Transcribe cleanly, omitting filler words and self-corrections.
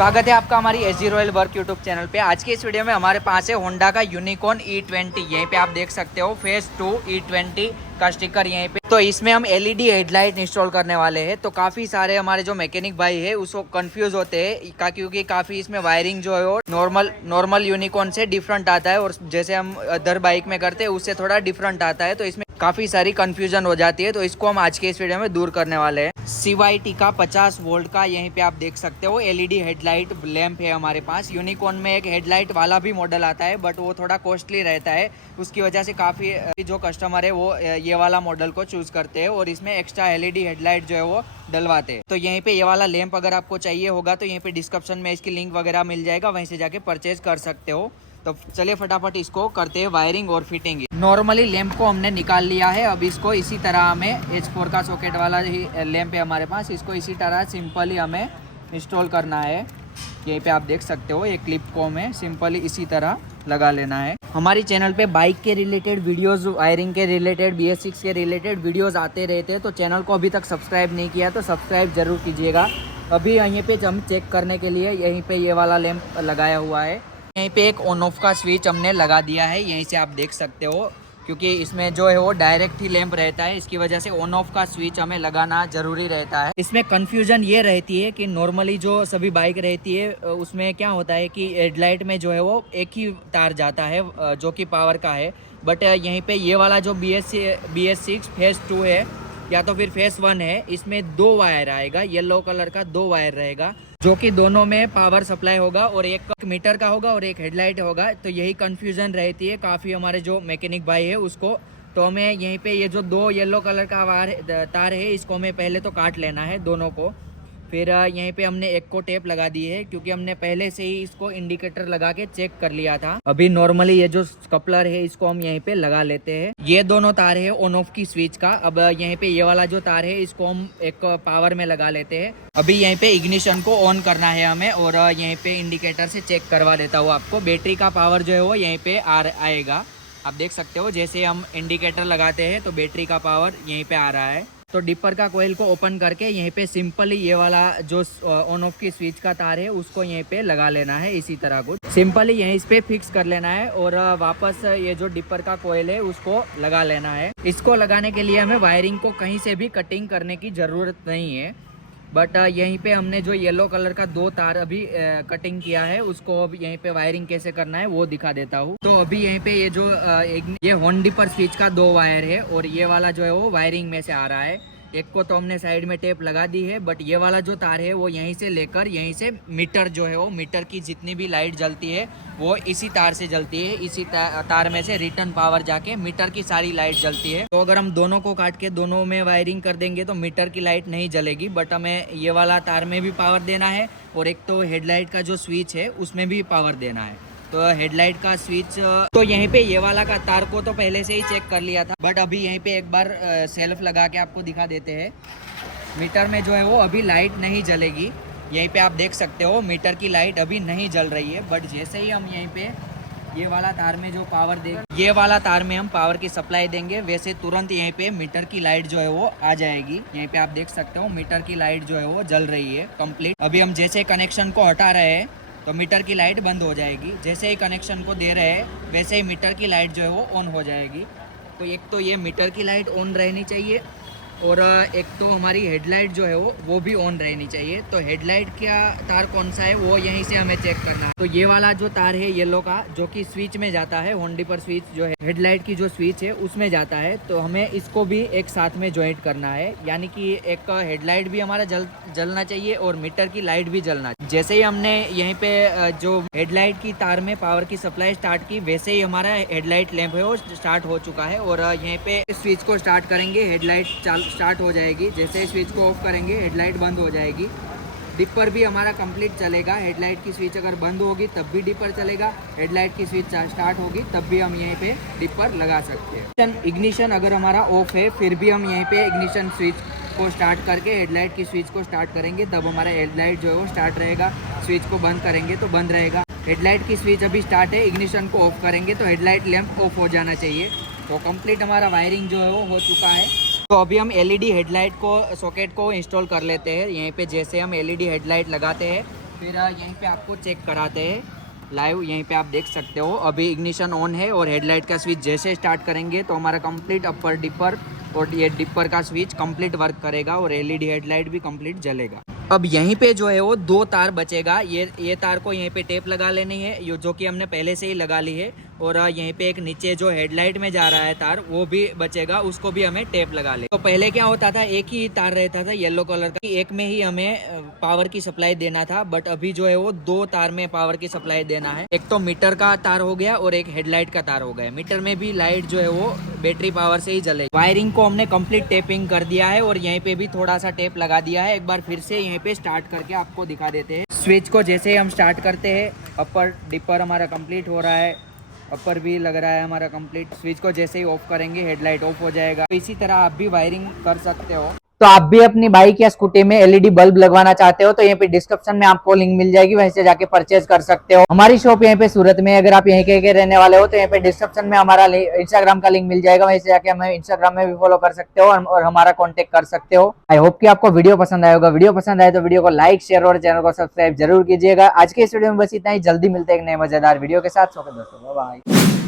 स्वागत है आपका हमारी SG royal work YouTube channel पे। आज की इस वीडियो में हमारे पास है होंडा का यूनिकॉर्न E20। यहीं पे आप देख सकते हो फेज 2 E20 का स्टिकर यहीं पे। तो इसमें हम एलईडी हेडलाइट इंस्टॉल करने वाले हैं। तो काफ़ी सारे हमारे जो मैकेनिक भाई है उसको कंफ्यूज होते हैं क्योंकि काफ़ी इसमें वायरिंग जो है वो नॉर्मल यूनिकॉर्न से डिफरेंट आता है और जैसे हम अदर बाइक में करते हैं उससे थोड़ा डिफरेंट आता है। तो इसमें काफ़ी सारी कंफ्यूजन हो जाती है। तो इसको हम आज के इस वीडियो में दूर करने वाले हैं। CYT का 50 वोल्ट का यहीं पे आप देख सकते हो एलईडी हेडलाइट लैंप है हमारे पास। यूनिकॉर्न में एक हेडलाइट वाला भी मॉडल आता है बट वो थोड़ा कॉस्टली रहता है। उसकी वजह से काफ़ी जो कस्टमर है वो ये वाला मॉडल को चूज़ करते हैं और इसमें एक्स्ट्रा एलईडी हेडलाइट जो है वो डलवाते हैं। तो यहीं पे ये वाला लैंप अगर आपको चाहिए होगा तो यहीं पे डिस्क्रिप्शन में इसकी लिंक वगैरह मिल जाएगा, वहीं से जाके परचेज कर सकते हो। तो चलिए फटाफट इसको करते हैं वायरिंग और फिटिंग। नॉर्मली लैंप को हमने निकाल लिया है। अब इसको इसी तरह हमें H4 का सॉकेट वाला ही लैंप है हमारे पास। इसको इसी तरह सिंपली हमें इंस्टॉल करना है। यहीं पे आप देख सकते हो ये क्लिप को हमें सिंपली इसी तरह लगा लेना है। हमारी चैनल पे बाइक के रिलेटेड वीडियोस, वायरिंग के रिलेटेड, BS6 के रिलेटेड वीडियोस आते रहते हैं। तो चैनल को अभी तक सब्सक्राइब नहीं किया तो सब्सक्राइब जरूर कीजिएगा। अभी यहीं पे हम चेक करने के लिए यहीं पे ये वाला लैंप लगाया हुआ है। यहीं पे एक ऑन ऑफ का स्विच हमने लगा दिया है, यहीं से आप देख सकते हो, क्योंकि इसमें जो है वो डायरेक्ट ही लैंप रहता है। इसकी वजह से ऑन ऑफ का स्विच हमें लगाना जरूरी रहता है। इसमें कंफ्यूजन ये रहती है कि नॉर्मली जो सभी बाइक रहती है उसमें क्या होता है कि हेडलाइट में जो है वो एक ही तार जाता है जो कि पावर का है। बट यहीं पे ये वाला जो BS6 फेज 2 है या तो फिर फेज 1 है, इसमें 2 वायर आएगा, येलो कलर का 2 वायर रहेगा जो कि दोनों में पावर सप्लाई होगा और एक मीटर का होगा और एक हेडलाइट होगा। तो यही कंफ्यूजन रहती है काफ़ी हमारे जो मैकेनिक भाई है उसको। तो हमें यहीं पे ये जो 2 येलो कलर का तार है इसको हमें पहले तो काट लेना है दोनों को। फिर यहीं पे हमने एक को टेप लगा दी है क्योंकि हमने पहले से ही इसको इंडिकेटर लगा के चेक कर लिया था। अभी नॉर्मली ये जो कपलर है इसको हम यहीं पे लगा लेते हैं। ये दोनों तार है ऑन ऑफ की स्विच का। अब यहीं पे ये वाला जो तार है इसको हम एक पावर में लगा लेते हैं। अभी यहीं पे इग्निशन को ऑन करना है हमें और यहीं पे इंडिकेटर से चेक करवा देता हूँ आपको। बैटरी का पावर जो है वो यहीं पे आएगा, आप देख सकते हो। जैसे हम इंडिकेटर लगाते हैं तो बैटरी का पावर यहीं पे आ रहा है। तो डिपर का कोयल को ओपन करके यहीं पे सिंपली ये वाला जो ऑन ऑफ की स्विच का तार है उसको यहीं पे लगा लेना है। इसी तरह कुछ सिंपली यहीं पे फिक्स कर लेना है और वापस ये जो डिपर का कोयल है उसको लगा लेना है। इसको लगाने के लिए हमें वायरिंग को कहीं से भी कटिंग करने की ज़रूरत नहीं है। बट यहीं पे हमने जो येलो कलर का 2 तार अभी कटिंग किया है उसको अब यहीं पे वायरिंग कैसे करना है वो दिखा देता हूँ। तो अभी यहीं पे ये जो ये होंडी पर स्विच का 2 वायर है और ये वाला जो है वो वायरिंग में से आ रहा है। एक को तो हमने साइड में टेप लगा दी है बट ये वाला जो तार है वो यहीं से लेकर यहीं से मीटर जो है वो मीटर की जितनी भी लाइट जलती है वो इसी तार से जलती है। इसी तार में से रिटर्न पावर जाके मीटर की सारी लाइट जलती है। तो अगर हम दोनों को काट के दोनों में वायरिंग कर देंगे तो मीटर की लाइट नहीं जलेगी। बट हमें ये वाला तार में भी पावर देना है और एक तो हेडलाइट का जो स्विच है उसमें भी पावर देना है। तो हेडलाइट का स्विच तो यहीं पे ये वाला का तार को तो पहले से ही चेक कर लिया था बट अभी यहीं पे एक बार सेल्फ लगा के आपको दिखा देते हैं। मीटर में जो है वो अभी लाइट नहीं जलेगी। यहीं पे आप देख सकते हो मीटर की लाइट अभी नहीं जल रही है। बट जैसे ही हम यहीं पे ये वाला तार में जो पावर देंगे, ये वाला तार में हम पावर की सप्लाई देंगे, वैसे तुरंत यहीं पे मीटर की लाइट जो है वो आ जाएगी। यहीं पे आप देख सकते हो मीटर की लाइट जो है वो जल रही है कंप्लीट। अभी हम जैसे कनेक्शन को हटा रहे हैं तो मीटर की लाइट बंद हो जाएगी। जैसे ही कनेक्शन को दे रहे हैं वैसे ही मीटर की लाइट जो है वो ऑन हो जाएगी। तो एक तो ये मीटर की लाइट ऑन रहनी चाहिए और एक तो हमारी हेडलाइट जो है वो भी ऑन रहनी चाहिए। तो हेडलाइट का तार कौन सा है वो यहीं से हमें चेक करना है। तो ये वाला जो तार है येलो का जो कि स्विच में जाता है, होंडी पर स्विच जो है हेडलाइट की जो स्विच है उसमें जाता है। तो हमें इसको भी एक साथ में ज्वाइंट करना है, यानी कि एक हेडलाइट भी हमारा जलना चाहिए और मीटर की लाइट भी जलना चाहिए। जैसे ही हमने यहीं पे जो हेडलाइट की तार में पावर की सप्लाई स्टार्ट की वैसे ही हमारा हेडलाइट लैंप है वो स्टार्ट हो चुका है। और यहीं पे स्विच को स्टार्ट करेंगे, हेडलाइट स्टार्ट हो जाएगी। जैसे स्विच को ऑफ करेंगे हेडलाइट बंद हो जाएगी। डिपर भी हमारा कंप्लीट चलेगा। हेडलाइट की स्विच अगर बंद होगी तब भी डिपर चलेगा, हेडलाइट की स्विच स्टार्ट होगी तब भी हम यहीं पे डिपर लगा सकते हैं। इग्निशन अगर हमारा ऑफ है फिर भी हम यहीं पे इग्निशन स्विच को स्टार्ट करके हेडलाइट की स्विच को स्टार्ट करेंगे तब हमारा हेडलाइट जो है वो स्टार्ट रहेगा। स्विच को बंद करेंगे तो बंद रहेगा। हेडलाइट की स्विच अभी स्टार्ट है, इग्निशन को ऑफ करेंगे तो हेडलाइट लैंप ऑफ हो जाना चाहिए। तो कंप्लीट हमारा वायरिंग जो है वो हो चुका है। तो अभी हम एलईडी हेडलाइट को सॉकेट को इंस्टॉल कर लेते हैं। यहीं पे जैसे हम एलईडी हेडलाइट लगाते हैं फिर यहीं पे आपको चेक कराते हैं लाइव। यहीं पे आप देख सकते हो अभी इग्निशन ऑन है और हेडलाइट का स्विच जैसे स्टार्ट करेंगे तो हमारा कंप्लीट अपर डिपर और ये डिपर का स्विच कंप्लीट वर्क करेगा और एलईडी हेडलाइट भी कंप्लीट जलेगा। अब यहीं पे जो है वो 2 तार बचेगा। ये तार को यहीं पे टेप लगा लेनी है, ये जो कि हमने पहले से ही लगा ली है। और यहीं पे एक नीचे जो हेडलाइट में जा रहा है तार वो भी बचेगा, उसको भी हमें टेप लगा ले। तो पहले क्या होता था, एक ही तार रहता था येलो कलर का, एक में ही हमें पावर की सप्लाई देना था। बट अभी जो है वो 2 तार में पावर की सप्लाई देना है। एक तो मीटर का तार हो गया और एक हेडलाइट का तार हो गया। मीटर में भी लाइट जो है वो बैटरी पावर से ही जलेगी। वायरिंग को हमने कंप्लीट टेपिंग कर दिया है और यहीं पे भी थोड़ा सा टेप लगा दिया है। एक बार फिर से यहीं पे स्टार्ट करके आपको दिखा देते हैं। स्विच को जैसे ही हम स्टार्ट करते हैं, अपर डिपर हमारा कंप्लीट हो रहा है, अपर भी लग रहा है हमारा कंप्लीट। स्विच को जैसे ही ऑफ करेंगे हेडलाइट ऑफ हो जाएगा। तो इसी तरह आप भी वायरिंग कर सकते हो। तो आप भी अपनी बाइक या स्कूटी में एलईडी बल्ब लगवाना चाहते हो तो यहाँ पे डिस्क्रिप्शन में आपको लिंक मिल जाएगी, वहीं से जाके परचेज कर सकते हो। हमारी शॉप यहाँ पे सूरत में। अगर आप यहीं के रहने वाले हो तो यहाँ पे डिस्क्रिप्शन में हमारा इंस्टाग्राम का लिंक मिल जाएगा, वहीं से जाके हमें इंस्टाग्राम में भी फॉलो कर सकते हो और हमारा कॉन्टेक्ट कर सकते हो। आई होप कि आपको वीडियो पसंद आएगा। वीडियो पसंद आए तो वीडियो को लाइक, शेयर और चैनल को सब्सक्राइब जरूर कीजिएगा। आज के इस वीडियो में बस इतना ही। जल्दी मिलते हैं एक नए मजेदार वीडियो के साथ। दोस्तों बाय।